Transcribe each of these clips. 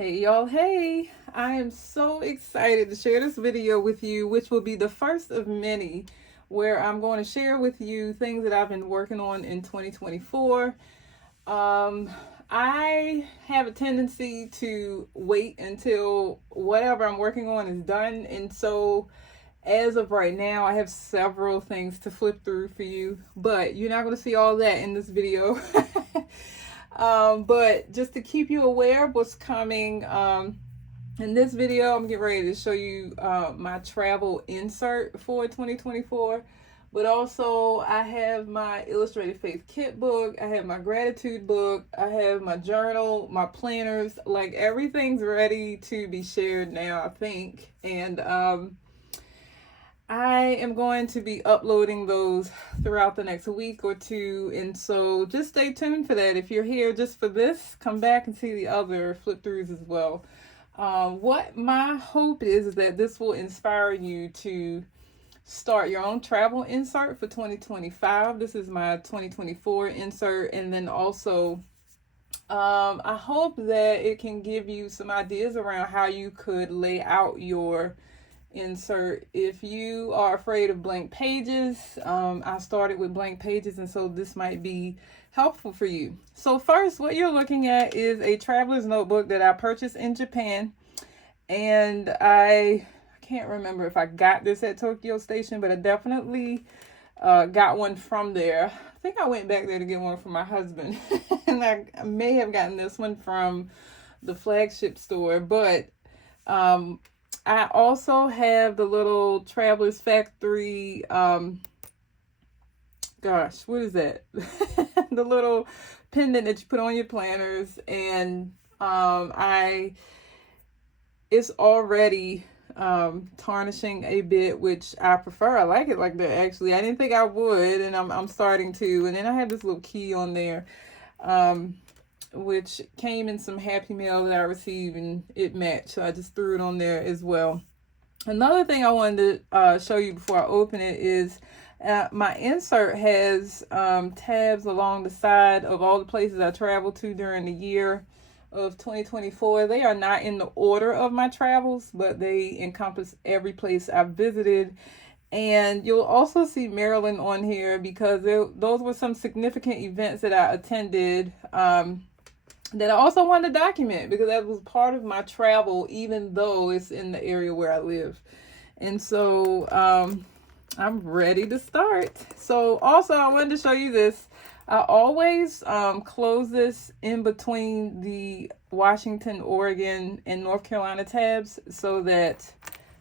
Hey y'all, hey! I am so excited to share this video with you, which will be the first of many where I'm going to share with you things that I've been working on in 2024. Um, I have a tendency to wait until whatever I'm working on is done, and so as of right now, I have several things to flip through for you, but you're not going to see all that in this video. But just to keep you aware of what's coming, in this video, I'm getting ready to show you my travel insert for 2024. But also, I have my Illustrated Faith Kit book, I have my gratitude book, I have my journal, my planners, like everything's ready to be shared now, I think. And I am going to be uploading those throughout the next week or two. And so just stay tuned for that. If you're here just for this, come back and see the other flip throughs as well. What my hope is that this will inspire you to start your own travel insert for 2025. This is my 2024 insert. And then also, I hope that it can give you some ideas around how you could lay out your insert. If you are afraid of blank pages, I started with blank pages, and so this might be helpful for you. So first, what you're looking at is a traveler's notebook that I purchased in Japan, and I can't remember if I got this at Tokyo Station, but I definitely got one from there. I think I went back there to get one for my husband, and I may have gotten this one from the flagship store, but I also have the little Traveler's Factory, gosh, what is that? The little pendant that you put on your planners, and it's already tarnishing a bit, which I prefer. I like it like that, actually. I didn't think I would, and I'm starting to. And then I have this little key on there, which came in some Happy Mail that I received, and it matched, so I just threw it on there as well. Another thing I wanted to show you before I open it is my insert has tabs along the side of all the places I traveled to during the year of 2024. They are not in the order of my travels, but they encompass every place I've visited. And you'll also see Maryland on here because those were some significant events that I attended, that I also wanted to document because that was part of my travel, even though it's in the area where I live. And so I'm ready to start. So also I wanted to show you this. I always close this in between the Washington, Oregon, and North Carolina tabs so that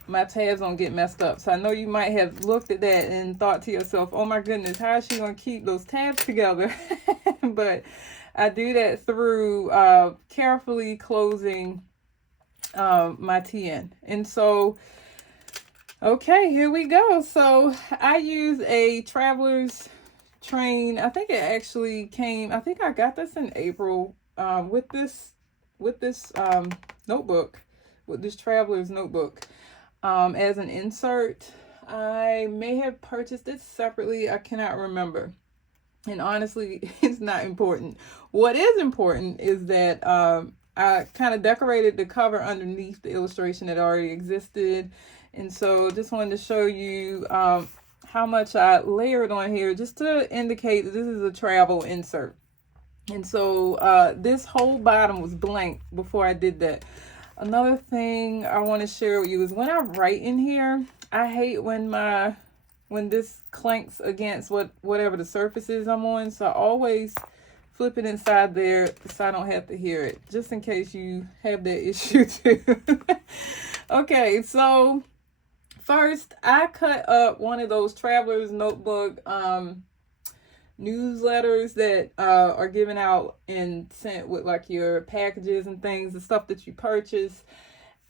my tabs don't get messed up. So I know you might have looked at that and thought to yourself, oh my goodness, how is she going to keep those tabs together? But I do that through carefully closing my TN. And so, okay, here we go. So I use a Traveler's Train. I think it actually came, I think I got this in April with this notebook, with this Traveler's notebook as an insert. I may have purchased it separately. I cannot remember. And honestly, it's not important. What is important is that I kind of decorated the cover underneath the illustration that already existed. And so just wanted to show you how much I layered on here just to indicate that this is a travel insert. And so this whole bottom was blank before I did that. Another thing I want to share with you is when I write in here, I hate when this clanks against whatever the surface is I'm on. So I always flip it inside there so I don't have to hear it, just in case you have that issue too. Okay, so first I cut up one of those Traveler's Notebook newsletters that are given out and sent with like your packages and things, the stuff that you purchase.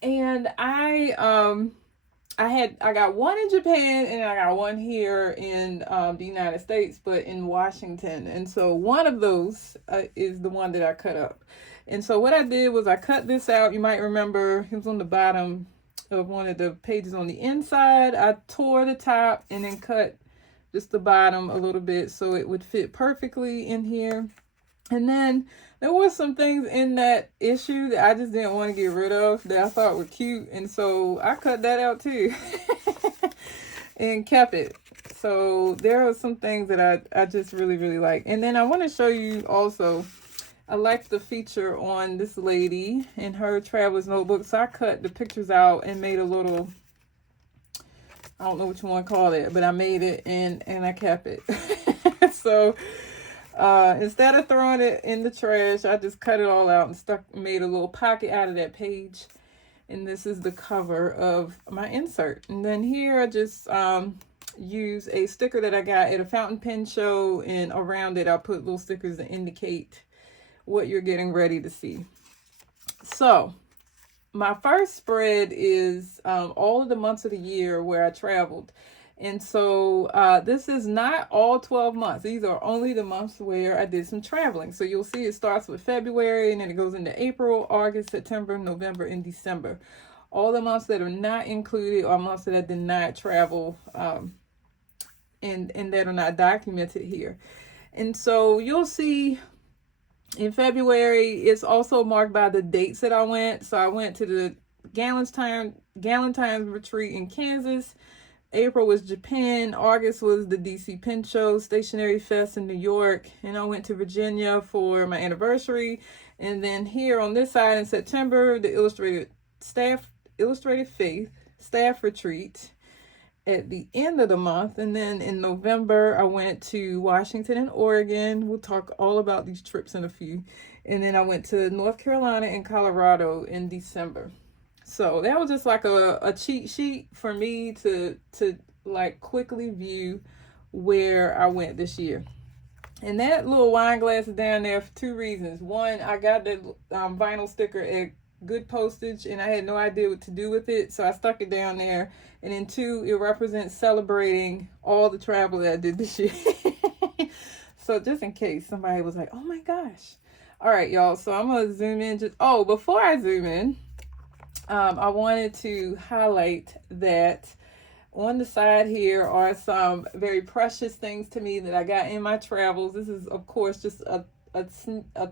And I got one in Japan and I got one here in the United States, but in Washington. And so one of those is the one that I cut up. And so what I did was I cut this out. You might remember it was on the bottom of one of the pages on the inside. I tore the top and then cut just the bottom a little bit so it would fit perfectly in here. And then there were some things in that issue that I just didn't want to get rid of that I thought were cute. And so I cut that out too and kept it. So there are some things that I just really, really like. And then I want to show you also, I like the feature on this lady in her traveler's notebook. So I cut the pictures out and made a little, I don't know what you want to call it, but I made it and I kept it. So instead of throwing it in the trash, I just cut it all out and made a little pocket out of that page. And this is the cover of my insert. And then here I just use a sticker that I got at a fountain pen show, and around it I'll put little stickers that indicate what you're getting ready to see. So my first spread is all of the months of the year where I traveled. And so this is not all 12 months. These are only the months where I did some traveling. So you'll see it starts with February, and then it goes into April, August, September, November, and December. All the months that are not included are months that I did not travel and that are not documented here. And so you'll see in February, it's also marked by the dates that I went. So I went to the Galentine's retreat in Kansas. April was Japan. August was the DC Pen Show, Stationery Fest in New York. And I went to Virginia for my anniversary. And then here on this side in September, the Illustrated Faith staff retreat at the end of the month. And then in November, I went to Washington and Oregon. We'll talk all about these trips in a few. And then I went to North Carolina and Colorado in December. So that was just like a cheat sheet for me to like quickly view where I went this year. And that little wine glass is down there for two reasons. One, I got the vinyl sticker at good postage and I had no idea what to do with it, so I stuck it down there. And then two, it represents celebrating all the travel that I did this year. So just in case somebody was like, oh my gosh. All right, y'all, so I'm gonna zoom in. Before I zoom in, I wanted to highlight that on the side here are some very precious things to me that I got in my travels. This is, of course, just a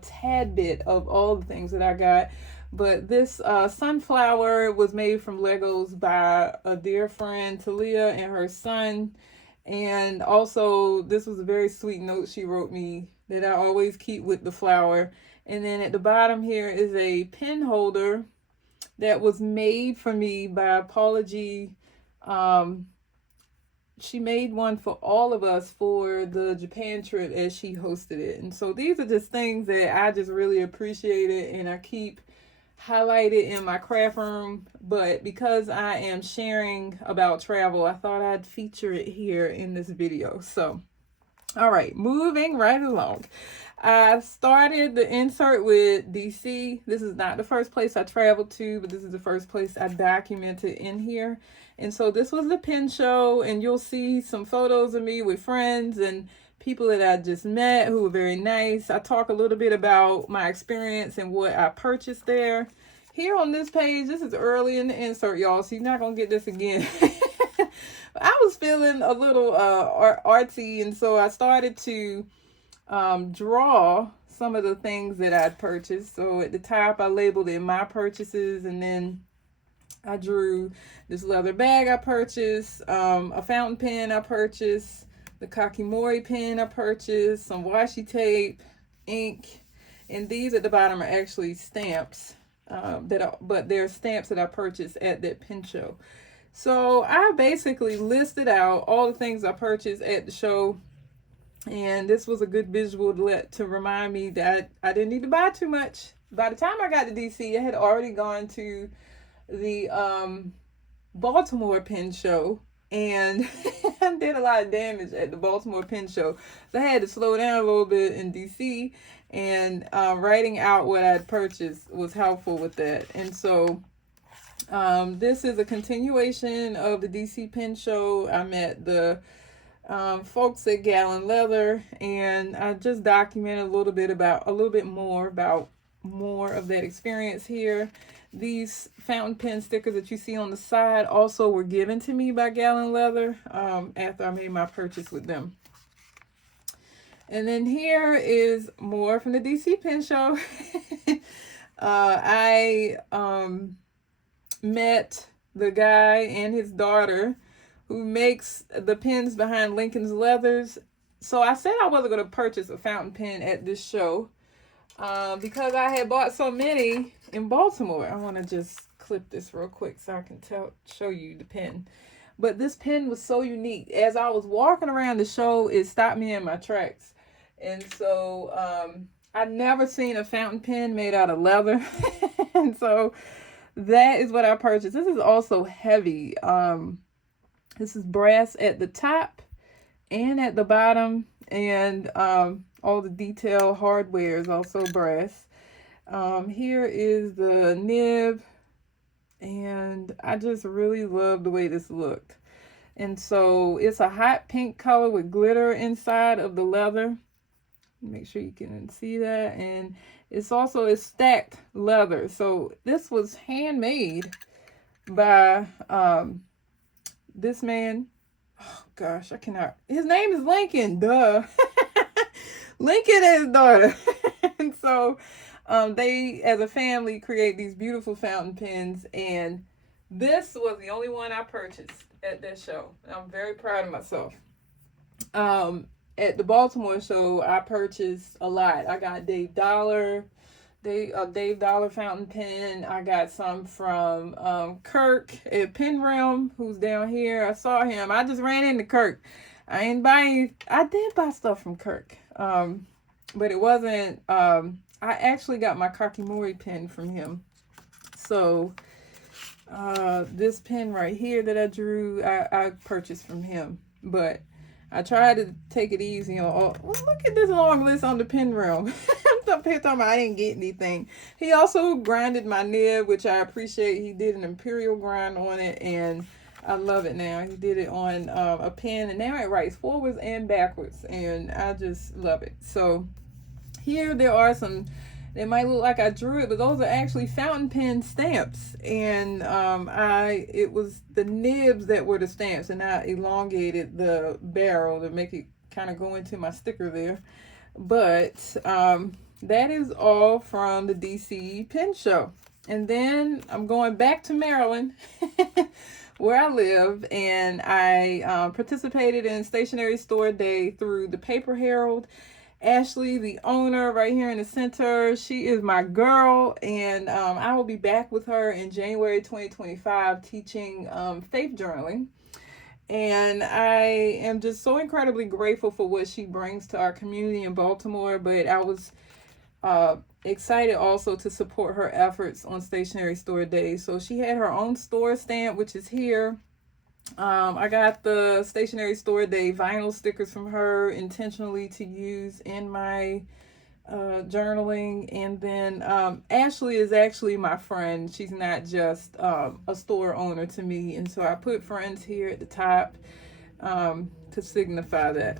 tad bit of all the things that I got. But this sunflower was made from Legos by a dear friend, Talia, and her son. And also, this was a very sweet note she wrote me that I always keep with the flower. And then at the bottom here is a pen holder that was made for me by Paula G. She made one for all of us for the Japan trip as she hosted it. And so these are just things that I just really appreciated and I keep highlighted in my craft room. But because I am sharing about travel, I thought I'd feature it here in this video. So, all right, moving right along. I started the insert with DC. This is not the first place I traveled to, but this is the first place I documented in here. And so this was the pen show, and you'll see some photos of me with friends and people that I just met who were very nice. I talk a little bit about my experience and what I purchased there. Here on this page, this is early in the insert, y'all, so you're not going to get this again. I was feeling a little artsy, and so I started to draw some of the things that I'd purchased. So at the top, I labeled it my purchases, and then I drew this leather bag I purchased, a fountain pen I purchased, the Kakimori pen I purchased, some washi tape, ink, and these at the bottom are actually stamps, but they're stamps that I purchased at that pen show. So I basically listed out all the things I purchased at the show, and this was a good visual to remind me that I didn't need to buy too much. By the time I got to DC, I had already gone to the Baltimore pen show and did a lot of damage at the Baltimore pen show. So I had to slow down a little bit in DC, and writing out what I'd purchased was helpful with that. And so this is a continuation of the DC pen show. I met the folks at Gallon Leather, and I just documented a little bit more about more of that experience here. These fountain pen stickers that you see on the side also were given to me by Gallon Leather after I made my purchase with them. And then here is more from the DC Pen Show. I met the guy and his daughter who makes the pens behind Lincoln's Leathers. So I said I wasn't going to purchase a fountain pen at this show because I had bought so many in Baltimore. I want to just clip this real quick so I can show you the pen. But this pen was so unique. As I was walking around the show, it stopped me in my tracks. And so I'd never seen a fountain pen made out of leather. And so that is what I purchased. This is also heavy. This is brass at the top and at the bottom. And all the detail hardware is also brass. Here is the nib. And I just really love the way this looked. And so it's a hot pink color with glitter inside of the leather. Make sure you can see that. And it's also stacked leather. So this was handmade by this man. Oh gosh, I cannot. His name is Lincoln. Duh. Lincoln and his daughter. And so they, as a family, create these beautiful fountain pens. And this was the only one I purchased at that show. I'm very proud of myself. At the Baltimore show, I purchased a lot. I got Dave Dollar fountain pen. I got some from Kirk at Pen Realm, who's down here. I saw him. I just ran into Kirk. I did buy stuff from Kirk, but it wasn't. I actually got my Kakimori pen from him. So this pen right here that I drew, I purchased from him, but I tried to take it easy on. Look at this long list on the Pen Realm. I'm talking about I didn't get anything. He also grinded my nib, which I appreciate. He did an imperial grind on it, and I love it now. He did it on a pen, and now it writes forwards and backwards, and I just love it. So here there are some. It might look like I drew it, but those are actually fountain pen stamps. And it was the nibs that were the stamps, and I elongated the barrel to make it kind of go into my sticker there. But that is all from the DC Pen Show. And then I'm going back to Maryland, where I live, and I participated in Stationery Store Day through the Paper Herald. Ashley, the owner right here in the center, she is my girl, and I will be back with her in January 2025 teaching faith journaling. And I am just so incredibly grateful for what she brings to our community in Baltimore, but I was excited also to support her efforts on Stationery Store Day. So she had her own store stamp, which is here. I got the Stationery Store Day vinyl stickers from her intentionally to use in my journaling. And then Ashley is actually my friend. She's not just a store owner to me. And so I put friends here at the top to signify that.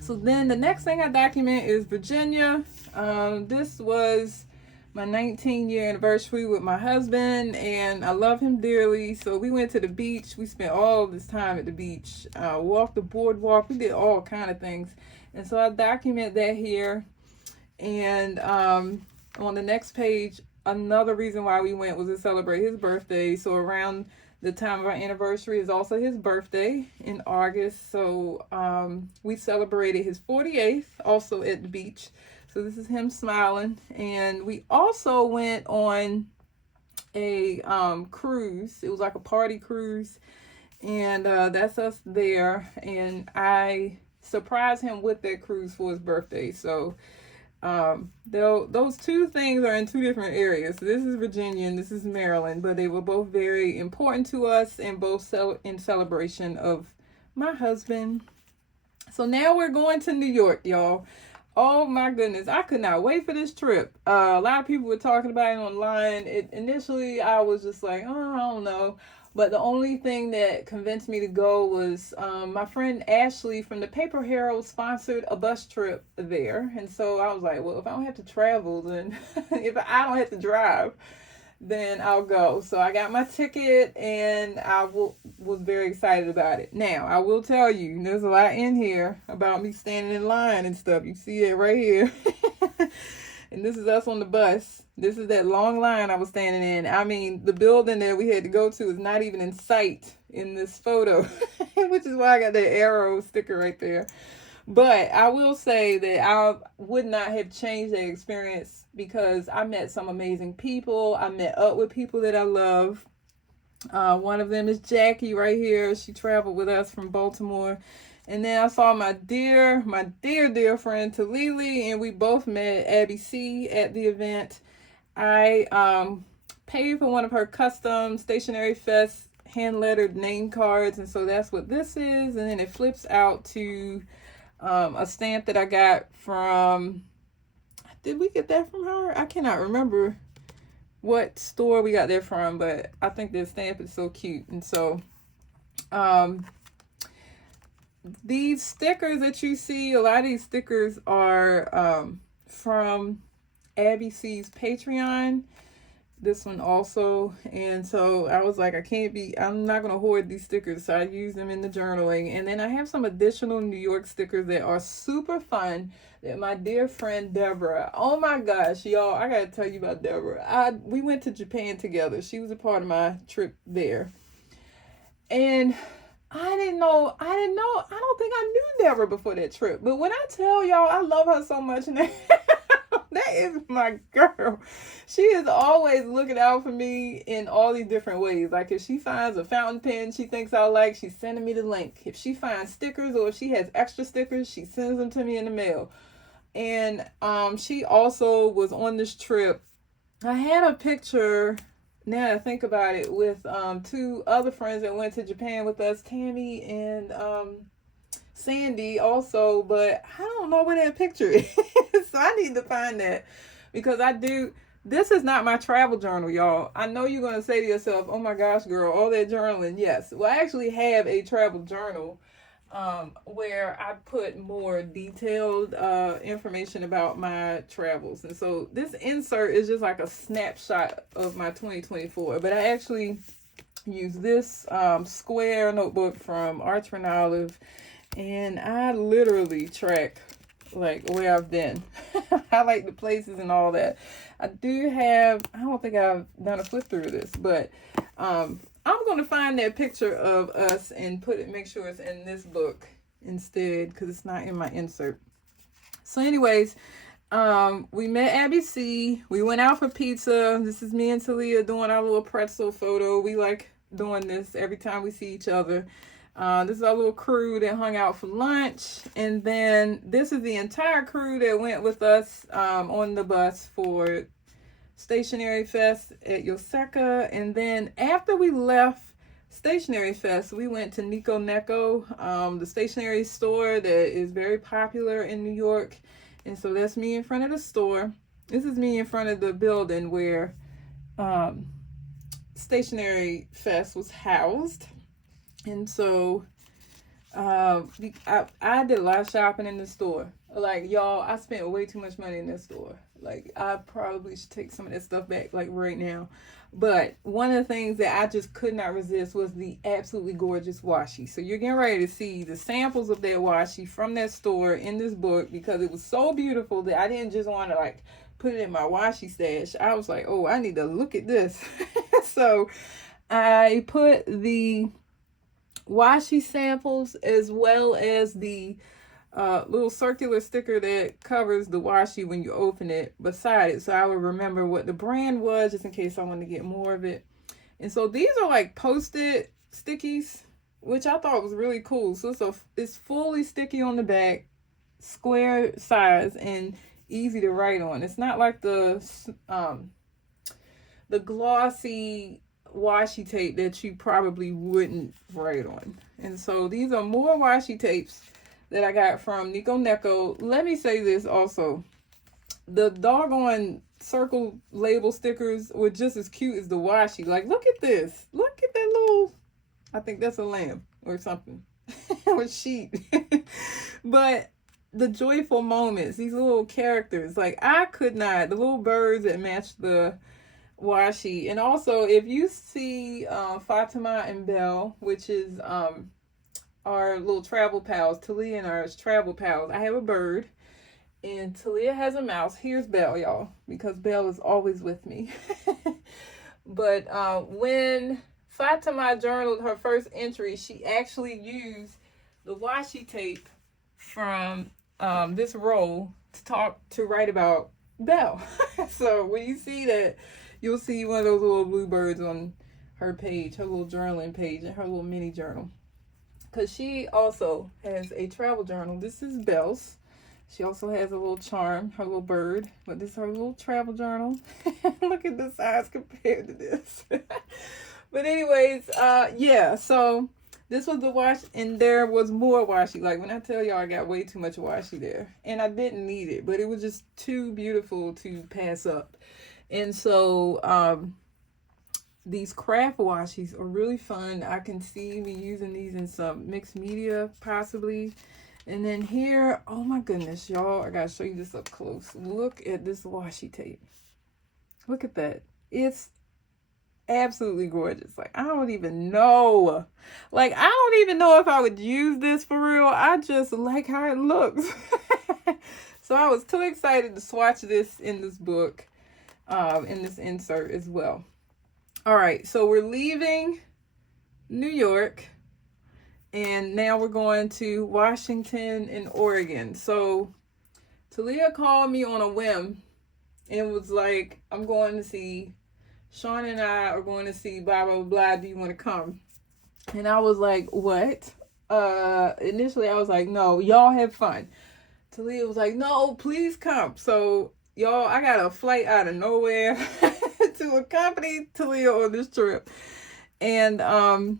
So then the next thing I document is Virginia. This was my 19-year anniversary with my husband, and I love him dearly. So we went to the beach. We spent all this time at the beach, walked the boardwalk. We did all kind of things. And so I document that here. And on the next page, another reason why we went was to celebrate his birthday. So around the time of our anniversary is also his birthday in August. So we celebrated his 48th also at the beach. So this is him smiling. And we also went on a cruise. It was like a party cruise. And that's us there. And I surprised him with that cruise for his birthday. So those two things are in two different areas. So this is Virginia and this is Maryland. But they were both very important to us and both in celebration of my husband. So now we're going to New York, y'all. Oh my goodness, I could not wait for this trip. A lot of people were talking about it online. Initially, I was just like, oh, I don't know. But the only thing that convinced me to go was my friend Ashley from the Paper Herald sponsored a bus trip there. And so I was like, well, if I don't have to travel, then if I don't have to drive, then I'll go. So I got my ticket and was very excited about it. Now, I will tell you, there's a lot in here about me standing in line and stuff. You see it right here. And this is us on the bus. This is that long line I was standing in. I mean, the building that we had to go to is not even in sight in this photo, which is why I got that arrow sticker right there. But I will say that I would not have changed that experience because I met some amazing people. I met up with people that I love. One of them is Jackie right here. She traveled with us from Baltimore. And then I saw my dear friend Talili, and we both met Abby C at the event. I paid for one of her custom Stationery Fest hand-lettered name cards, and so that's what this is. And then it flips out to a stamp that I got from, did we get that from her? I cannot remember what store we got that from, but I think this stamp is so cute. And so these stickers that you see, a lot of these stickers are from Abby C's Patreon. This one also. And so I was like, I'm not going to hoard these stickers. So I use them in the journaling. And then I have some additional New York stickers that are super fun that my dear friend Deborah, oh my gosh, y'all, I got to tell you about Deborah. We went to Japan together. She was a part of my trip there. And I don't think I knew Deborah before that trip. But when I tell y'all I love her so much now, that is my girl. She is always looking out for me in all these different ways. Like if she finds a fountain pen she thinks I like, she's sending me the link. If she finds stickers or if she has extra stickers, she sends them to me in the mail. And she also was on this trip. I had a picture, now that I think about it, with two other friends that went to Japan with us, Tammy and Sandy also, but I don't know where that picture is. So I need to find that because this is not my travel journal, y'all. I know you're going to say to yourself, oh my gosh, girl, all that journaling. Yes. Well, I actually have a travel journal where I put more detailed information about my travels. And so this insert is just like a snapshot of my 2024, but I actually use this square notebook from Archer and Olive, and I literally track like where I've been. I like the places and all that. I don't think I've done a flip through of this, but I'm going to find that picture of us and make sure it's in this book instead because it's not in my insert. So anyways, we met Abby C. We went out for pizza. This is me and Talia doing our little pretzel photo. We like doing this every time we see each other. This is our little crew that hung out for lunch. And then this is the entire crew that went with us on the bus for Stationery Fest at Yoseka. And then after we left Stationery Fest, we went to Nico Neko, the stationery store that is very popular in New York. And so that's me in front of the store. This is me in front of the building where Stationery Fest was housed. And so I did a lot of shopping in the store. Like, y'all, I spent way too much money in this store. Like, I probably should take some of that stuff back, like, right now. But one of the things that I just could not resist was the absolutely gorgeous washi. So you're getting ready to see the samples of that washi from that store in this book because it was so beautiful that I didn't just want to, like, put it in my washi stash. I was like, oh, I need to look at this. So I put the washi samples as well as the little circular sticker that covers the washi when you open it beside it, so I would remember what the brand was just in case I wanted to get more of it. And so these are like Post-it stickies, which I thought was really cool. So it's fully sticky on the back, square size, and easy to write on. It's not like the glossy washi tape that you probably wouldn't write on. And so these are more washi tapes that I got from Nico Neko. Let me say this also. The doggone circle label stickers were just as cute as the washi. Like, look at this. Look at that little, I think that's a lamb or something. Or sheep. But the joyful moments, these little characters, like I could not, the little birds that matched the washi. And also, if you see Fatima and Belle, which is our little travel pals, Talia and our travel pals, I have a bird and Talia has a mouse. Here's Belle, y'all, because Belle is always with me. But when Fatima journaled her first entry, she actually used the washi tape from this roll to write about Belle. So when you see that, you'll see one of those little bluebirds on her page, her little journaling page, and her little mini journal. Because she also has a travel journal. This is Belle's. She also has a little charm, her little bird, but this is her little travel journal. Look at the size compared to this. But anyways, yeah, so this was the washi, and there was more washi. Like when I tell y'all I got way too much washi there, and I didn't need it, but it was just too beautiful to pass up. And so these craft washis are really fun. I can see me using these in some mixed media possibly. And then here, oh my goodness, y'all, I gotta show you this up close. Look at this washi tape. Look at that. It's absolutely gorgeous. Like, I don't even know. Like, I don't even know if I would use this for real. I just like how it looks. So I was too excited to swatch this in this book, in this insert as well. All right, so we're leaving New York. And now we're going to Washington and Oregon. So Talia called me on a whim and was like, I'm going to see, Sean and I are going to see blah, blah, blah. Do you want to come? And I was like, what? Initially, I was like, no, y'all have fun. Talia was like, no, please come. So, y'all, I got a flight out of nowhere to accompany Talia on this trip. And,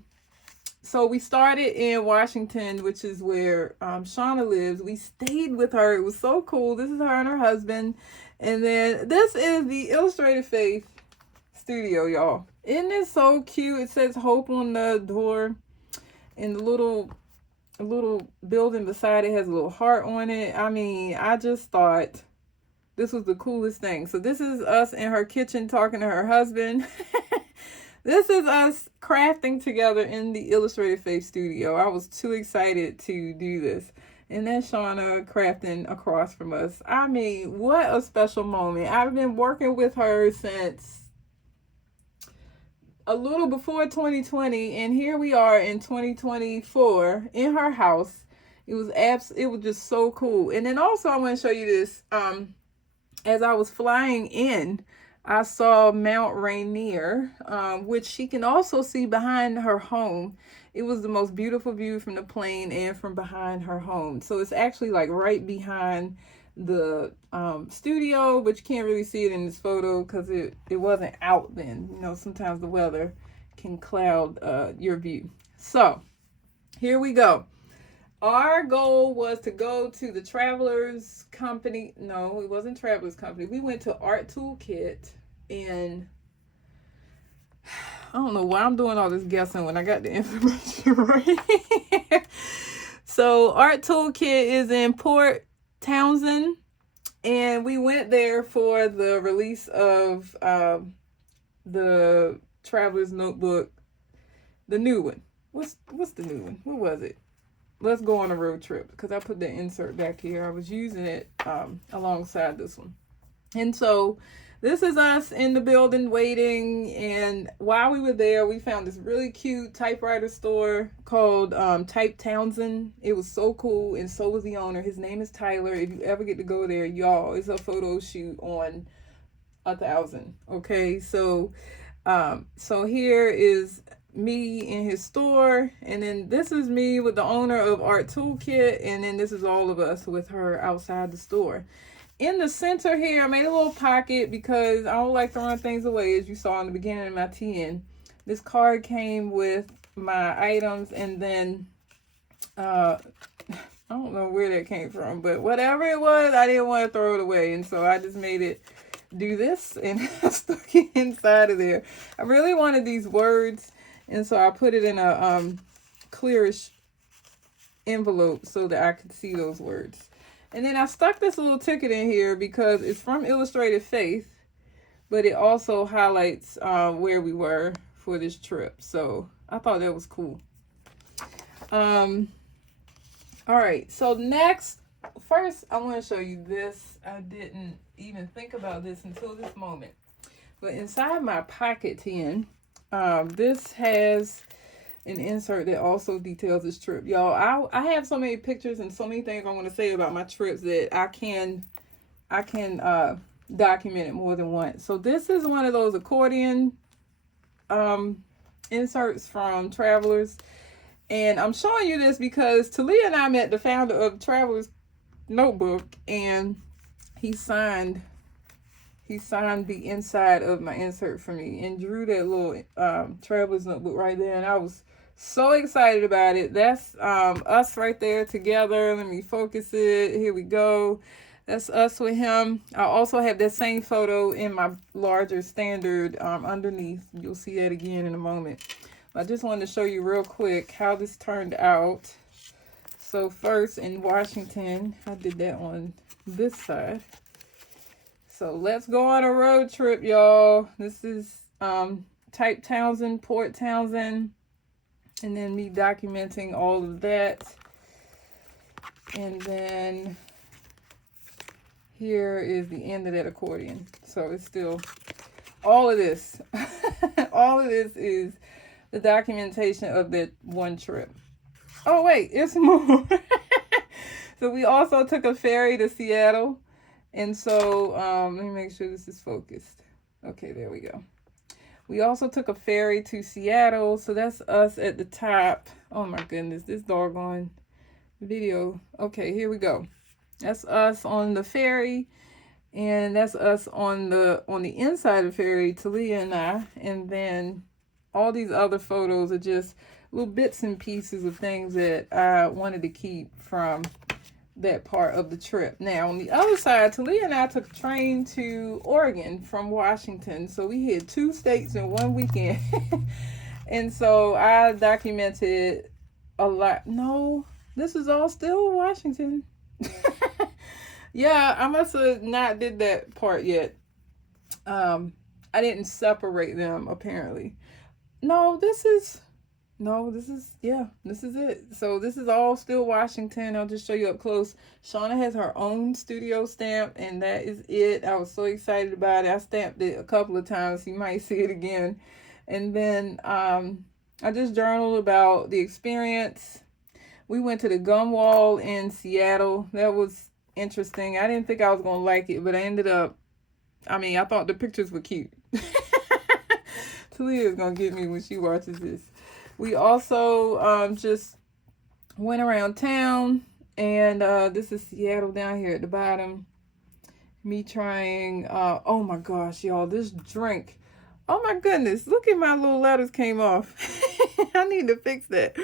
so we started in Washington, which is where Shauna lives. We stayed with her. It was so cool. This is her and her husband. And then this is the Illustrated Faith studio, y'all. Isn't it so cute? It says Hope on the door. And the little building beside it has a little heart on it. I mean, I just thought this was the coolest thing. So this is us in her kitchen talking to her husband. This is us crafting together in the Illustrated Faith studio. I was too excited to do this. And then Shauna crafting across from us. I mean, what a special moment. I've been working with her since a little before 2020. And here we are in 2024 in her house. It was just so cool. And then also I want to show you this. As I was flying in, I saw Mount Rainier, which she can also see behind her home. It was the most beautiful view from the plane and from behind her home. So it's actually like right behind the studio, but you can't really see it in this photo because it wasn't out then. You know, sometimes the weather can cloud your view. So here we go. Our goal was to go to the Travelers Company. No, it wasn't Travelers Company. We went to Art Toolkit, and I don't know why I'm doing all this guessing when I got the information right here. So Art Toolkit is in Port Townsend, and we went there for the release of the Traveler's Notebook, the new one. What's the new one? What was it? Let's Go on a Road Trip, because I put the insert back here. I was using it alongside this one. And so this is us in the building waiting. And while we were there, we found this really cute typewriter store called Type Townsend. It was so cool, and so was the owner. His name is Tyler. If you ever get to go there, y'all, it's a photo shoot on 1,000. Okay, so here is me in his store, and then this is me with the owner of Art Toolkit, and then this is all of us with her outside the store. In the center here, I made a little pocket because I don't like throwing things away, as you saw in the beginning of my TN. This card came with my items, and then I don't know where that came from, but whatever it was, I didn't want to throw it away, and so I just made it do this and stuck it inside of there. I really wanted these words, and so I put it in a clearish envelope so that I could see those words. And then I stuck this little ticket in here because it's from Illustrated Faith, but it also highlights where we were for this trip. So I thought that was cool. Um, all right, so next, first I want to show you this. I didn't even think about this until this moment. But inside my pocket tin, this has an insert that also details this trip. Y'all, I have so many pictures and so many things I want to say about my trips that I can document it more than once. So this is one of those accordion inserts from Travelers. And I'm showing you this because Talia and I met the founder of Travelers Notebook, and he signed the inside of my insert for me and drew that little Travelers Notebook right there. And I was so excited about it. That's us right there together. Let me focus it. Here we go. That's us with him. I also have that same photo in my larger standard underneath. You'll see that again in a moment. I just wanted to show you real quick how this turned out. So first in Washington, I did that on this side. So let's go on a road trip, y'all. This is Type Townsend, Port Townsend. And then me documenting all of that. And then here is the end of that accordion. So it's still all of this. All of this is the documentation of that one trip. Oh, wait, it's more. So we also took a ferry to Seattle. And so let me make sure this is focused. Okay, there we go. We also took a ferry to Seattle. So that's us at the top. Oh my goodness, this doggone video. Okay, here we go. That's us on the ferry. And that's us on the inside of the ferry, Talia and I. And then all these other photos are just little bits and pieces of things that I wanted to keep from that part of the trip. Now, on the other side, Talia and I took a train to Oregon from Washington. So we hit 2 states in one weekend. And so I documented a lot. No, this is all still Washington. Yeah, I must have not did that part yet. I didn't separate them, apparently. This is it. So this is all still Washington. I'll just show you up close. Shauna has her own studio stamp, and that is it. I was so excited about it. I stamped it a couple of times. You might see it again. And then I just journaled about the experience. We went to the Gum Wall in Seattle. That was interesting. I didn't think I was going to like it, but I thought the pictures were cute. Talia is going to get me when she watches this. We also just went around town, and this is Seattle down here at the bottom. Me trying, oh my gosh, y'all, this drink. Oh my goodness, look at my little letters came off. I need to fix that.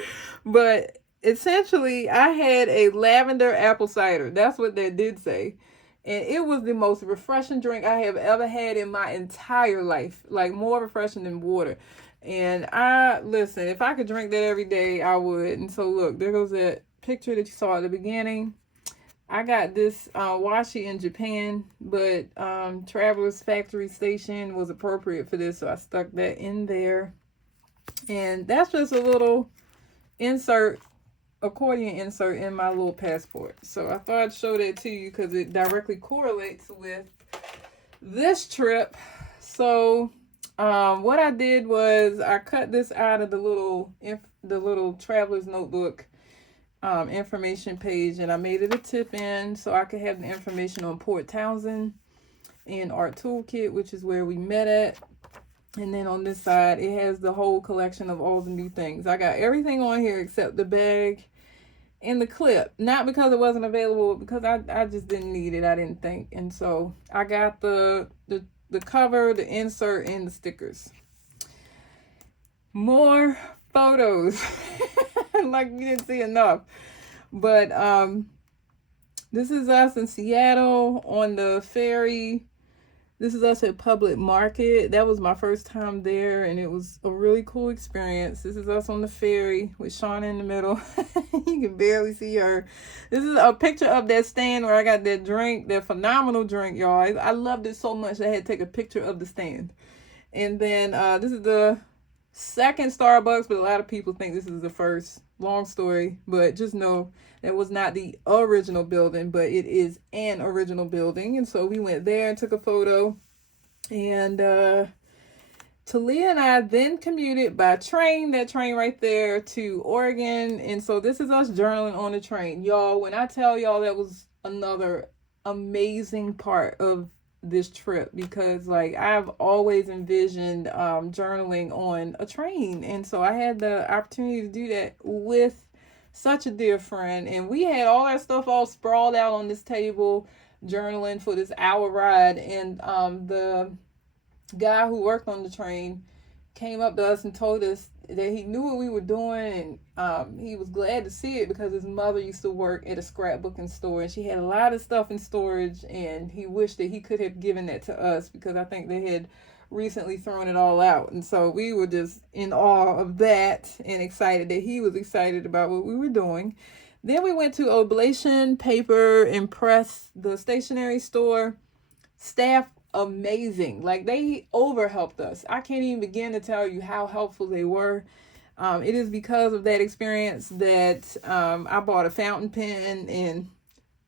But essentially, I had a lavender apple cider. That's what that did say. And it was the most refreshing drink I have ever had in my entire life. Like, more refreshing than water. And listen, if I could drink that every day, I would. And so look, there goes that picture that you saw at the beginning. I got this washi in Japan, but Travelers Factory Station was appropriate for this, so I stuck that in there. And that's just a little accordion insert in my little passport. So I thought I'd show that to you because it directly correlates with this trip. So what I did was I cut this out of the little Travelers Notebook information page, and I made it a tip in so I could have the information on Port Townsend and Art Toolkit, which is where we met at. And then on this side, it has the whole collection of all the new things. I got everything on here except the bag and the clip. Not because it wasn't available, because I just didn't need it, I didn't think. And so I got the cover, the insert, and the stickers. More photos. Like you didn't see enough. But this is us in Seattle on the ferry. This is us at Public Market. That was my first time there, and it was a really cool experience. This is us on the ferry with Shauna in the middle. You can barely see her. This is a picture of that stand where I got that drink, that phenomenal drink, y'all. I loved it so much I had to take a picture of the stand. And then this is the second Starbucks, but a lot of people think this is the first. Long story, but just know that was not the original building, but it is an original building. And so we went there and took a photo. And Talia and I then commuted by train, that train right there, to Oregon. And so this is us journaling on the train. Y'all, when I tell y'all, that was another amazing part of this trip, because like I've always envisioned journaling on a train, and so I had the opportunity to do that with such a dear friend, and we had all our stuff all sprawled out on this table journaling for this hour ride. And the guy who worked on the train came up to us and told us that he knew what we were doing, and he was glad to see it because his mother used to work at a scrapbooking store, and she had a lot of stuff in storage, and he wished that he could have given that to us because I think they had recently thrown it all out. And so we were just in awe of that and excited that he was excited about what we were doing. Then we went to Oblation Paper and Press, the stationery store. Staff amazing. Like, they over helped us. I can't even begin to tell you how helpful they were. It is because of that experience that I bought a fountain pen, and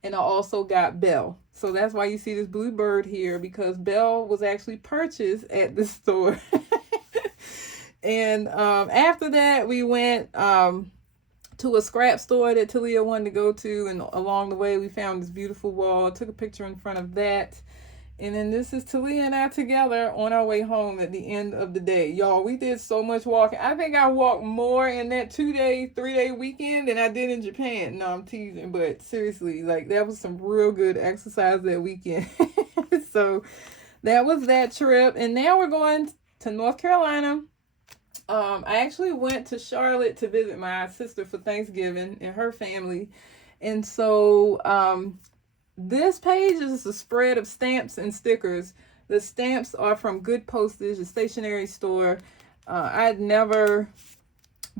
I also got Belle. So that's why you see this blue bird here, because Belle was actually purchased at the store. And after that, we went to a scrap store that Talia wanted to go to, and along the way we found this beautiful wall. Took a picture in front of that. And then this is Talia and I together on our way home at the end of the day. Y'all, we did so much walking. I think I walked more in that 3-day weekend than I did in Japan. No, I'm teasing, but seriously, like, that was some real good exercise that weekend. So that was that trip. And now we're going to North Carolina. I actually went to Charlotte to visit my sister for Thanksgiving and her family. And so this page is a spread of stamps and stickers. The stamps are from Good Postage, a stationery store. I'd never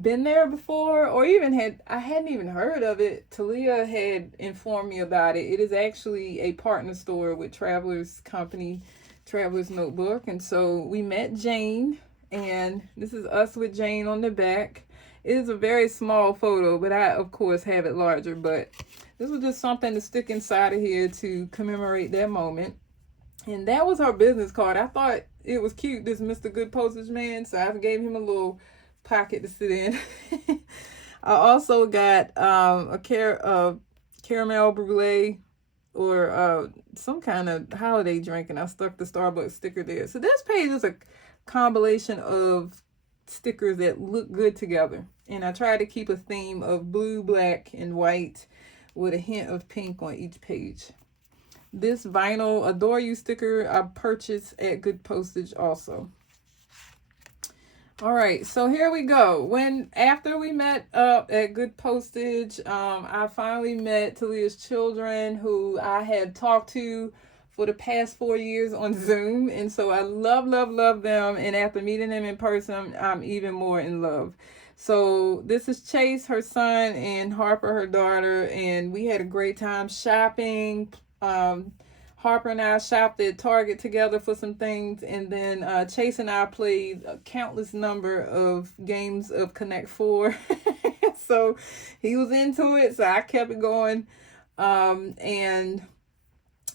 been there before, or I hadn't even heard of it. Talia had informed me about it. It is actually a partner store with Traveler's Company, Traveler's Notebook. And so we met Jane, and this is us with Jane on the back. It is a very small photo, but I, of course, have it larger. But this was just something to stick inside of here to commemorate that moment. And that was her business card. I thought it was cute, this Mr. Good Postage man, so I gave him a little pocket to sit in. I also got a caramel brulee, or some kind of holiday drink, and I stuck the Starbucks sticker there. So this page is a combination of stickers that look good together. And I tried to keep a theme of blue, black, and white with a hint of pink on each page. This vinyl Adore You sticker I purchased at Good Postage also. All right, so here we go. After we met up at Good Postage, I finally met Talia's children, who I had talked to for the past 4 years on Zoom. And so I love them. And after meeting them in person, I'm even more in love. So this is Chase, her son, and Harper, her daughter. And we had a great time shopping. Harper and I shopped at Target together for some things. And then Chase and I played a countless number of games of Connect 4. So he was into it, so I kept it going. And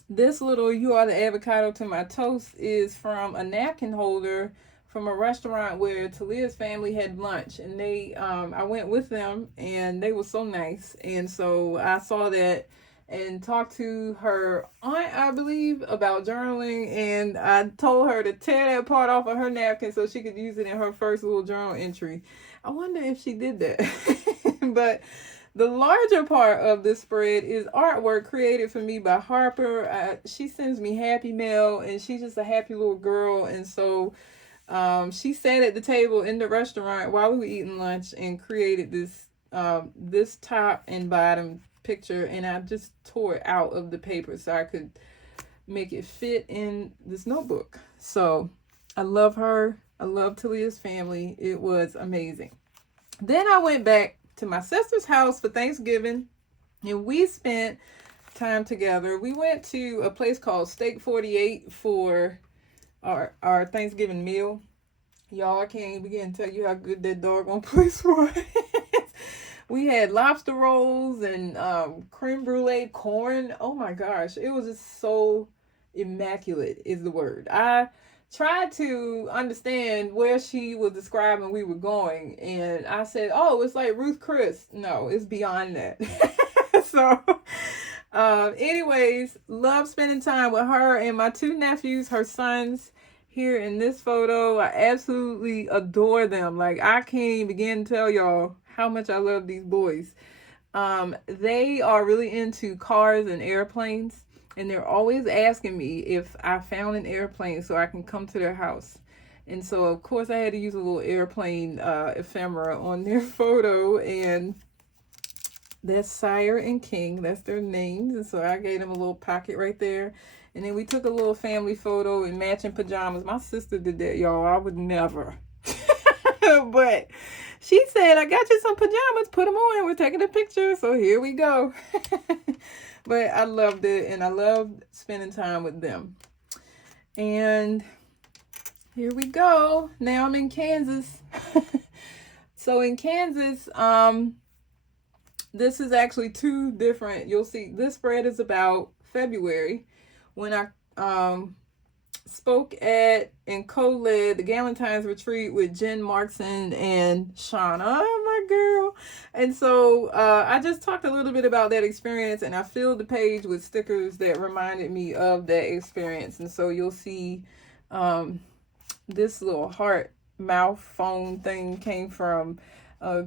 this little "You Are the Avocado to My Toast" is from a napkin holder from a restaurant where Talia's family had lunch, and I went with them, and they were so nice. And so I saw that and talked to her aunt, I believe, about journaling, and I told her to tear that part off of her napkin so she could use it in her first little journal entry. I wonder if she did that. But the larger part of this spread is artwork created for me by Harper. She sends me happy mail, and she's just a happy little girl. And so she sat at the table in the restaurant while we were eating lunch and created this top and bottom picture, and I just tore it out of the paper so I could make it fit in this notebook. So I love her. I love Talia's family. It was amazing. Then I went back to my sister's house for Thanksgiving, and we spent time together. We went to a place called Steak 48 for our Thanksgiving meal. Y'all, I can't even begin to tell you how good that doggone place was. We had lobster rolls and creme brulee corn. Oh my gosh, it was just so immaculate is the word. I tried to understand where she was describing we were going, and I said, oh, it's like Ruth Chris. No, it's beyond that. So anyways, love spending time with her and my two nephews, her sons here in this photo. I absolutely adore them. Like, I can't even begin to tell y'all how much I love these boys. They are really into cars and airplanes, and they're always asking me if I found an airplane so I can come to their house. And so, of course, I had to use a little airplane ephemera on their photo, and that's Sire and King. That's their names. And so I gave them a little pocket right there. And then we took a little family photo in matching pajamas. My sister did that, y'all. I would never. But she said, I got you some pajamas. Put them on. We're taking a picture. So here we go. But I loved it. And I loved spending time with them. And here we go. Now I'm in Kansas. So in Kansas, this is actually two different, you'll see this spread is about February when I spoke at and co-led the Galentine's retreat with Jen Markson and Shauna, my girl. And so I just talked a little bit about that experience, and I filled the page with stickers that reminded me of that experience. And so you'll see this little heart mouth phone thing came from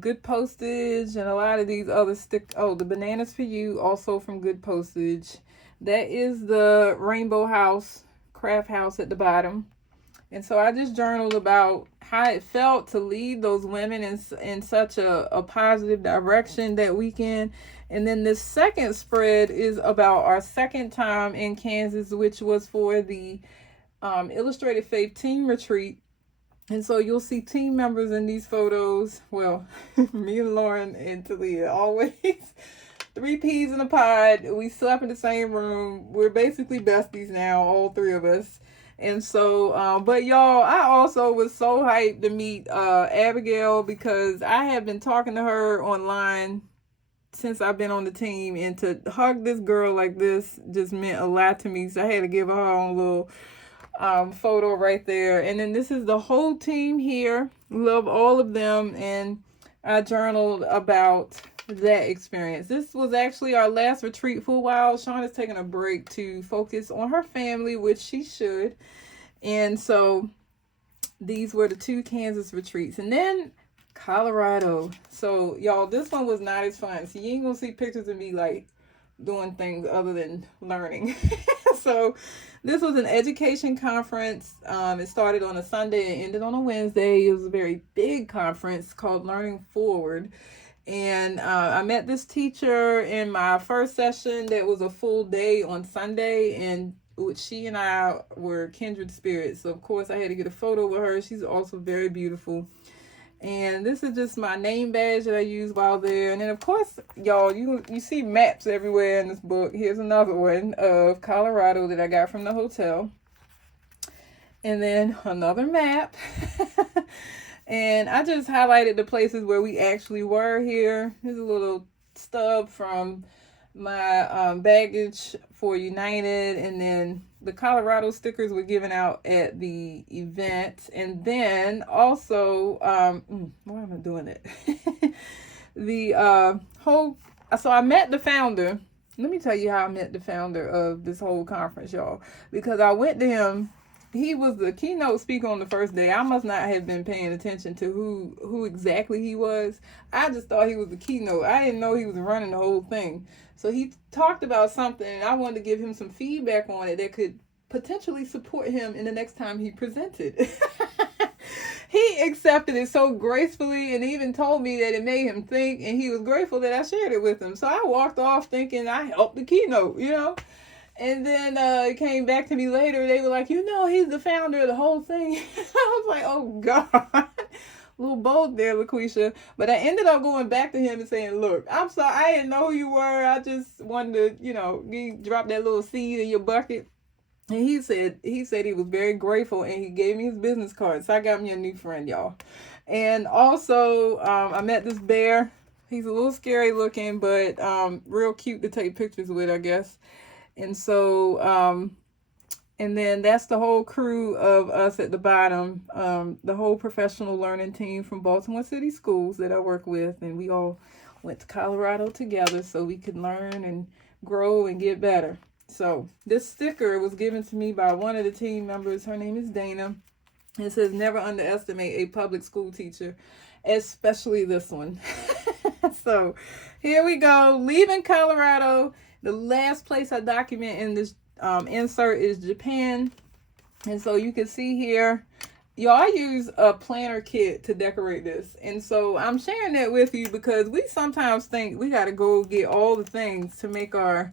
Good Postage, and a lot of these other the Bananas for You, also from Good Postage. That is the Rainbow House, craft house at the bottom. And so I just journaled about how it felt to lead those women in such a positive direction that weekend. And then this second spread is about our second time in Kansas, which was for the Illustrated Faith Team Retreat. And so you'll see team members in these photos. Well, me and Lauren and Talia, always 3 peas in a pod. We slept in the same room. We're basically besties now, all 3 of us. And so, but y'all, I also was so hyped to meet Abigail, because I have been talking to her online since I've been on the team, and to hug this girl like this just meant a lot to me. So I had to give her own little photo right there. And then this is the whole team here. Love all of them. And I journaled about that experience. This was actually our last retreat for a while. Sean is taking a break to focus on her family, which she should. And so these were the 2 Kansas retreats. And then Colorado. So y'all, this one was not as fun. So you ain't gonna see pictures of me like doing things other than learning. So this was an education conference. It started on a Sunday and ended on a Wednesday. It was a very big conference called Learning Forward. And I met this teacher in my first session that was a full day on Sunday, and she and I were kindred spirits. So of course I had to get a photo with her. She's also very beautiful. And this is just my name badge that I used while there. And then, of course, y'all, you see maps everywhere in this book. Here's another one of Colorado that I got from the hotel. And then another map. And I just highlighted the places where we actually were here. Here's a little stub from my baggage for United. And then the Colorado stickers were given out at the event. And then also, why am I doing it? So I met the founder. Let me tell you how I met the founder of this whole conference, y'all. Because I went to him. He was the keynote speaker on the first day. I must not have been paying attention to who exactly he was. I just thought he was the keynote. I didn't know he was running the whole thing. So he talked about something, and I wanted to give him some feedback on it that could potentially support him in the next time he presented. He accepted it so gracefully, and even told me that it made him think, and he was grateful that I shared it with him. So I walked off thinking I helped the keynote, And then it came back to me later. They were like, you know, he's the founder of the whole thing. I was like, oh God. A little bold there, LaQuisha. But I ended up going back to him and saying, look, I'm sorry. I didn't know who you were. I just wanted to, you know, drop that little seed in your bucket. And he said he was very grateful, and he gave me his business card. So I got me a new friend, y'all. And also, I met this bear. He's a little scary looking, but real cute to take pictures with, I guess. And so, and then that's the whole crew of us at the bottom, the whole professional learning team from Baltimore City Schools that I work with. And we all went to Colorado together so we could learn and grow and get better. So this sticker was given to me by one of the team members. Her name is Dana. It says, never underestimate a public school teacher, especially this one. So here we go. Leaving Colorado. The last place I document in this insert is Japan. And so you can see here, y'all, I use a planner kit to decorate this. And so I'm sharing that with you because we sometimes think we got to go get all the things to make our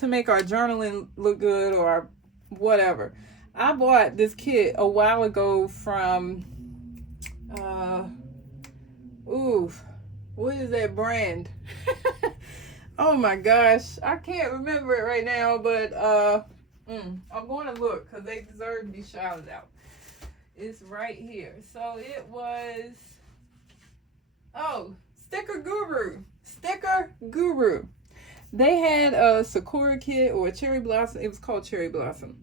journaling look good or whatever. I bought this kit a while ago from what is that brand? Oh my gosh, I can't remember it right now, but I'm going to look because they deserve to be shouted out. It's right here. So it was Sticker Guru. Sticker Guru. They had a Sakura kit or a Cherry Blossom. It was called Cherry Blossom.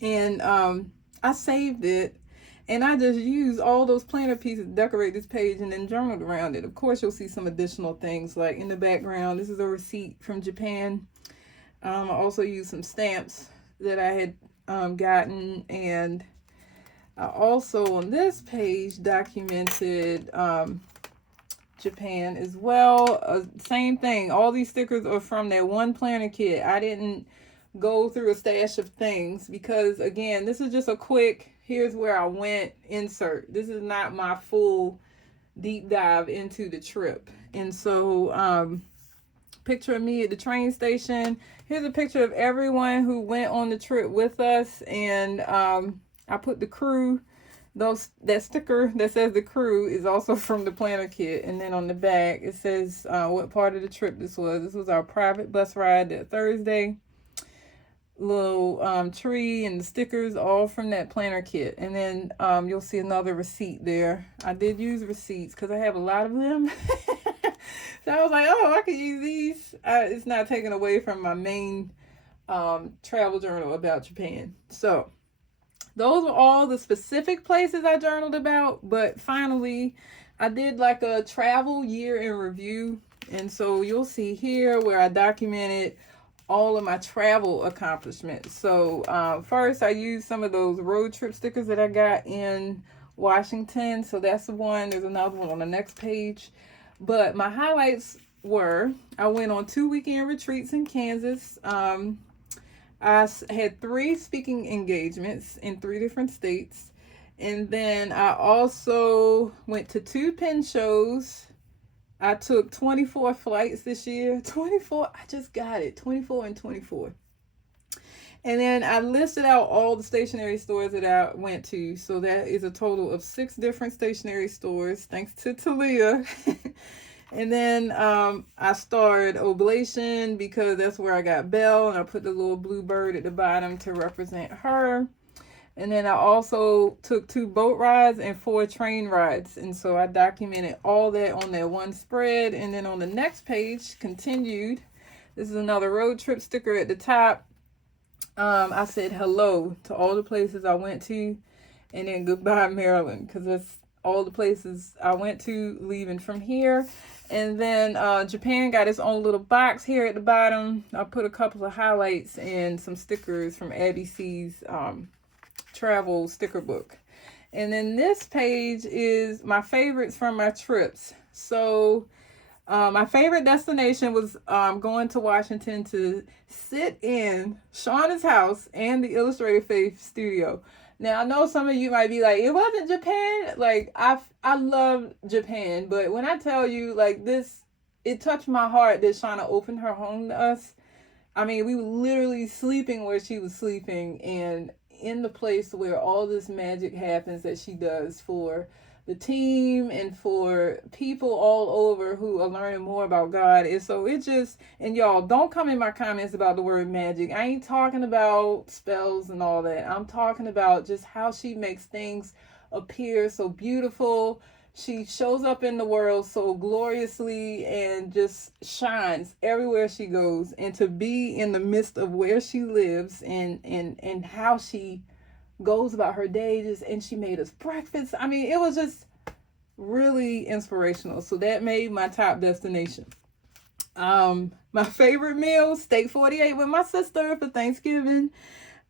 And I saved it. And I just used all those planner pieces to decorate this page and then journaled around it. Of course, you'll see some additional things like in the background. This is a receipt from Japan. I also used some stamps that I had gotten. And I also on this page documented Japan as well. Same thing. All these stickers are from that one planner kit. I didn't go through a stash of things because, again, this is just a quick, here's where I went insert. This is not my full deep dive into the trip. And so picture of me at the train station. Here's a picture of everyone who went on the trip with us. And I put the crew. That sticker that says the crew is also from the planner kit. And then on the back, it says what part of the trip this was. This was our private bus ride that Thursday. Little tree and the stickers all from that planner kit. And then you'll see another receipt there. I did use receipts because I have a lot of them. So I was like, oh, I could use these. It's not taken away from my main travel journal about Japan. So those were all the specific places I journaled about. But finally, I did like a travel year in review. And so you'll see here where I documented all of my travel accomplishments. So first, I used some of those road trip stickers that I got in Washington. So that's the one. There's another one on the next page. But my highlights were, I went on 2 weekend retreats in Kansas. I had 3 speaking engagements in 3 different states. And then I also went to 2 pen shows. I took 24 flights this year. 24, I just got it. 24 and 24. And then I listed out all the stationery stores that I went to. So that is a total of 6 different stationery stores, thanks to Talia. And then I starred Oblation because that's where I got Belle. And I put the little blue bird at the bottom to represent her. And then I also took 2 boat rides and 4 train rides. And so I documented all that on that one spread. And then on the next page, continued. This is another road trip sticker at the top. I said hello to all the places I went to. And then goodbye, Maryland. Because that's all the places I went to leaving from here. And then Japan got its own little box here at the bottom. I put a couple of highlights and some stickers from Abby C's travel sticker book. And then this page is my favorites from my trips. So my favorite destination was going to Washington to sit in Shauna's house and the Illustrated Faith studio. Now I know some of you might be like, it wasn't Japan. Like I love Japan, but when I tell you like this, it touched my heart that Shauna opened her home to us. I mean, we were literally sleeping where she was sleeping, and in the place where all this magic happens that she does for the team and for people all over who are learning more about God. And so it just, and y'all, don't come in my comments about the word magic. I ain't talking about spells and all that. I'm talking about just how she makes things appear so beautiful. She shows up in the world so gloriously and just shines everywhere she goes. And to be in the midst of where she lives and how she goes about her day, just, and she made us breakfast. I mean, it was just really inspirational. So that made my top destination. My favorite meal, steak 48 with my sister for Thanksgiving.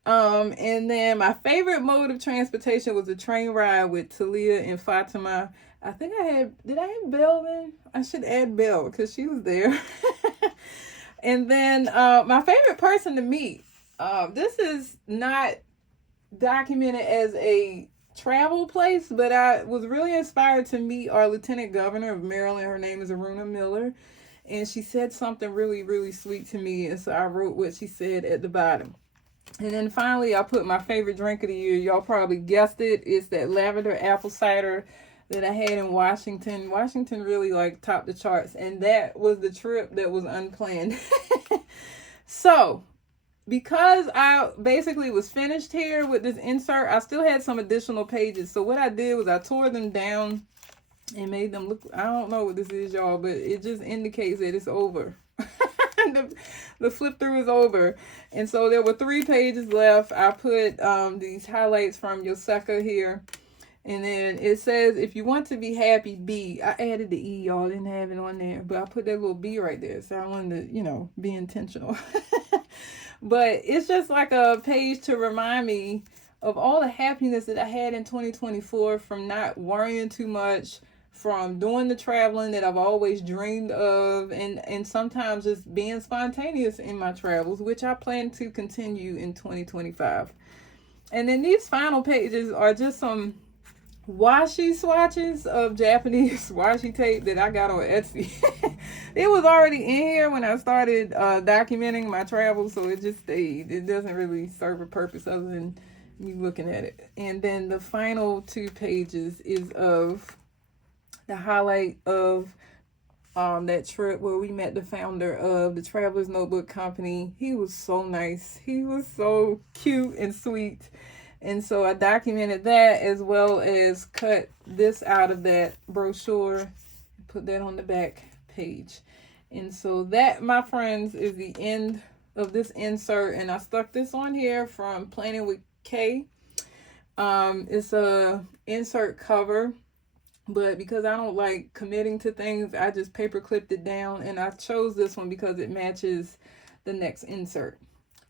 And then my favorite mode of transportation was a train ride with Talia and Fatima. I think did I have Belle then? I should add Belle because she was there. And then my favorite person to meet. This is not documented as a travel place, but I was really inspired to meet our Lieutenant Governor of Maryland. Her name is Aruna Miller. And she said something really, really sweet to me. And so I wrote what she said at the bottom. And then finally, I put my favorite drink of the year. Y'all probably guessed it. It's that lavender apple cider that I had in Washington. Washington really topped the charts. And that was the trip that was unplanned. So, because I basically was finished here with this insert, I still had some additional pages. So what I did was I tore them down and made them look, I don't know what this is, y'all, but it just indicates that it's over. The flip through is over. And so there were 3 pages left. I put these highlights from Yoseka here. And then it says, if you want to be happy, be. I added the E, y'all didn't have it on there, but I put that little B right there. So I wanted to, be intentional. But it's just like a page to remind me of all the happiness that I had in 2024 from not worrying too much, from doing the traveling that I've always dreamed of, and sometimes just being spontaneous in my travels, which I plan to continue in 2025. And then these final pages are just some washi swatches of Japanese washi tape that I got on Etsy. It was already in here when I started documenting my travels, so it just stayed. It doesn't really serve a purpose other than me looking at it. And then the final 2 pages is of the highlight of that trip where we met the founder of the Traveler's Notebook Company. He was so nice. He was so cute and sweet. And so I documented that, as well as cut this out of that brochure and put that on the back page. And so that, my friends, is the end of this insert. And I stuck this on here from Planning with Kay. It's a insert cover, but because I don't like committing to things, I just paper clipped it down, and I chose this one because it matches the next insert.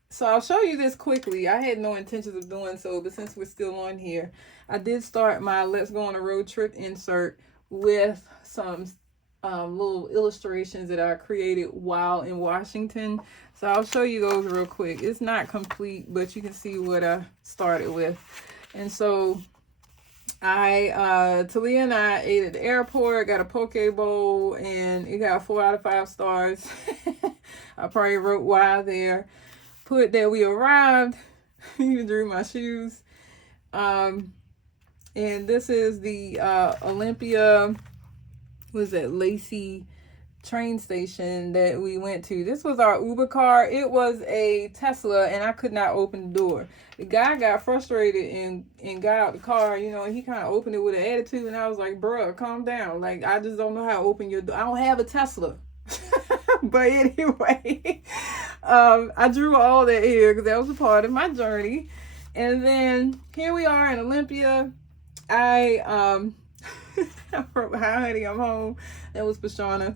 So I'll show you this quickly. I had no intentions of doing so, but since we're still on here, I did start my Let's Go on a Road Trip insert with some little illustrations that I created while in Washington. So I'll show you those real quick. It's not complete, but you can see what I started with. And so Talia and I ate at the airport, got a poke bowl, and it got 4 out of 5 stars. I probably wrote why there. Put that we arrived. Even drew my shoes. And this is the Olympia, was that Lacey train station that we went to. This was our Uber car. It was a Tesla, and I could not open the door. The guy got frustrated and got out the car, and he kind of opened it with an attitude, and I was like, bruh, calm down. Like, I just don't know how to open your door. I don't have a Tesla. But anyway, I drew all that here because that was a part of my journey. And then here we are in Olympia. I wrote, hi honey, I'm home. That was Pashana.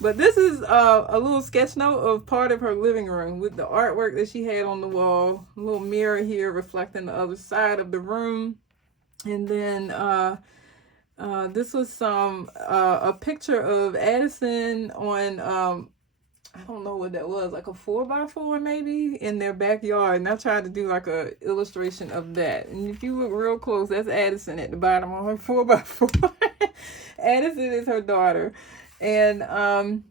But this is a little sketch note of part of her living room with the artwork that she had on the wall. A little mirror here reflecting the other side of the room. And then this was a picture of Addison on I don't know what that was, like a 4x4 maybe, in their backyard. And I tried to do like a illustration of that. And if you look real close, that's Addison at the bottom on her 4x4. Addison is her daughter. And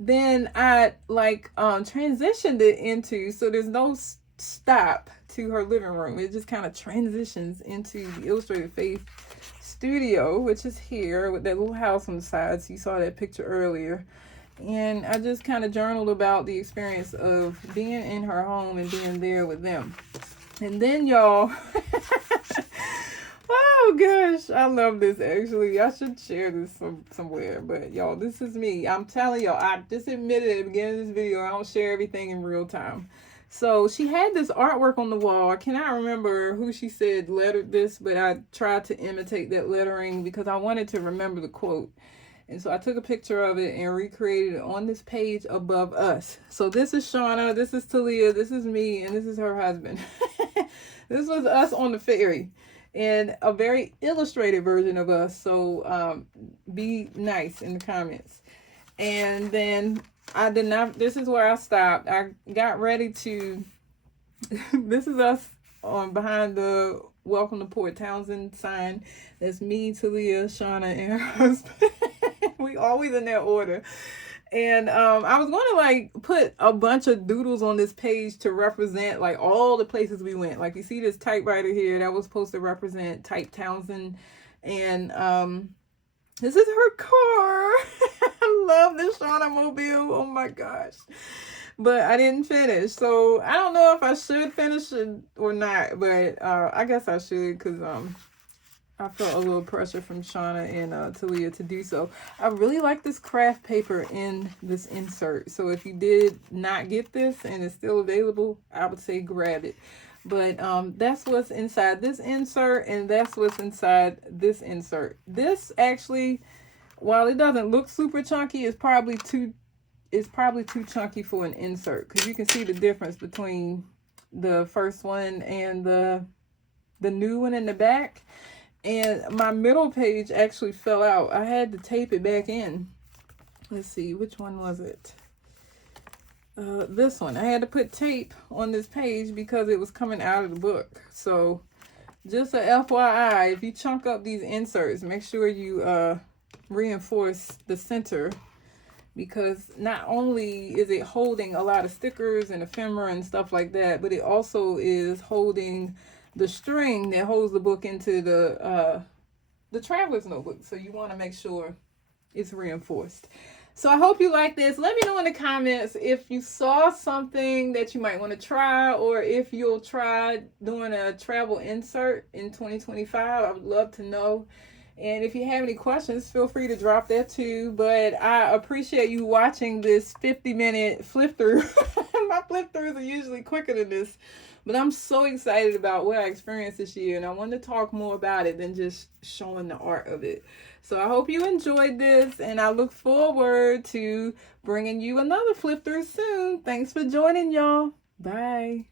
then I like transitioned it into, so there's no stop to her living room. It just kind of transitions into the Illustrated Faith studio, which is here with that little house on the side. So you saw that picture earlier. And I just kind of journaled about the experience of being in her home and being there with them. And then y'all, oh gosh, I love this actually. I should share this somewhere. But y'all, this is me. I'm telling y'all, I just admitted at the beginning of this video, I don't share everything in real time. So she had this artwork on the wall. I cannot remember who she said lettered this, but I tried to imitate that lettering because I wanted to remember the quote. And so I took a picture of it and recreated it on this page above us. So this is Shauna, this is Talia, this is me, and this is her husband. This was us on the ferry, and a very illustrated version of us. So be nice in the comments. And then I did not, this is where I stopped. I got ready to, this is us on behind the Welcome to Port Townsend sign. That's me, Talia, Shauna, and her husband. We always in that order. And I was going to like put a bunch of doodles on this page to represent like all the places we went. Like you see this typewriter here that was supposed to represent Type Townsend. And this is her car. I love this Shauna Mobile. Oh my gosh. But I didn't finish. So I don't know if I should finish it or not. But I guess I should, because I felt a little pressure from Shauna and Talia to do so. I really like this craft paper in this insert. So if you did not get this and it's still available, I would say grab it. But that's what's inside this insert, and that's what's inside this insert. This actually, while it doesn't look super chunky, it's probably too chunky for an insert, because you can see the difference between the first one and the new one in the back. And my middle page actually fell out. I had to tape it back in. Let's see, which one was it? This one. I had to put tape on this page because it was coming out of the book. So just a FYI, if you chunk up these inserts, make sure you reinforce the center, because not only is it holding a lot of stickers and ephemera and stuff like that, but it also is holding the string that holds the book into the traveler's notebook. So you want to make sure it's reinforced. So I hope you like this. Let me know in the comments if you saw something that you might want to try, or if you'll try doing a travel insert in 2025. I would love to know. And if you have any questions, feel free to drop that too. But I appreciate you watching this 50-minute flip through. My flip throughs are usually quicker than this. But I'm so excited about what I experienced this year, and I want to talk more about it than just showing the art of it. So I hope you enjoyed this, and I look forward to bringing you another flip through soon. Thanks for joining, y'all. Bye.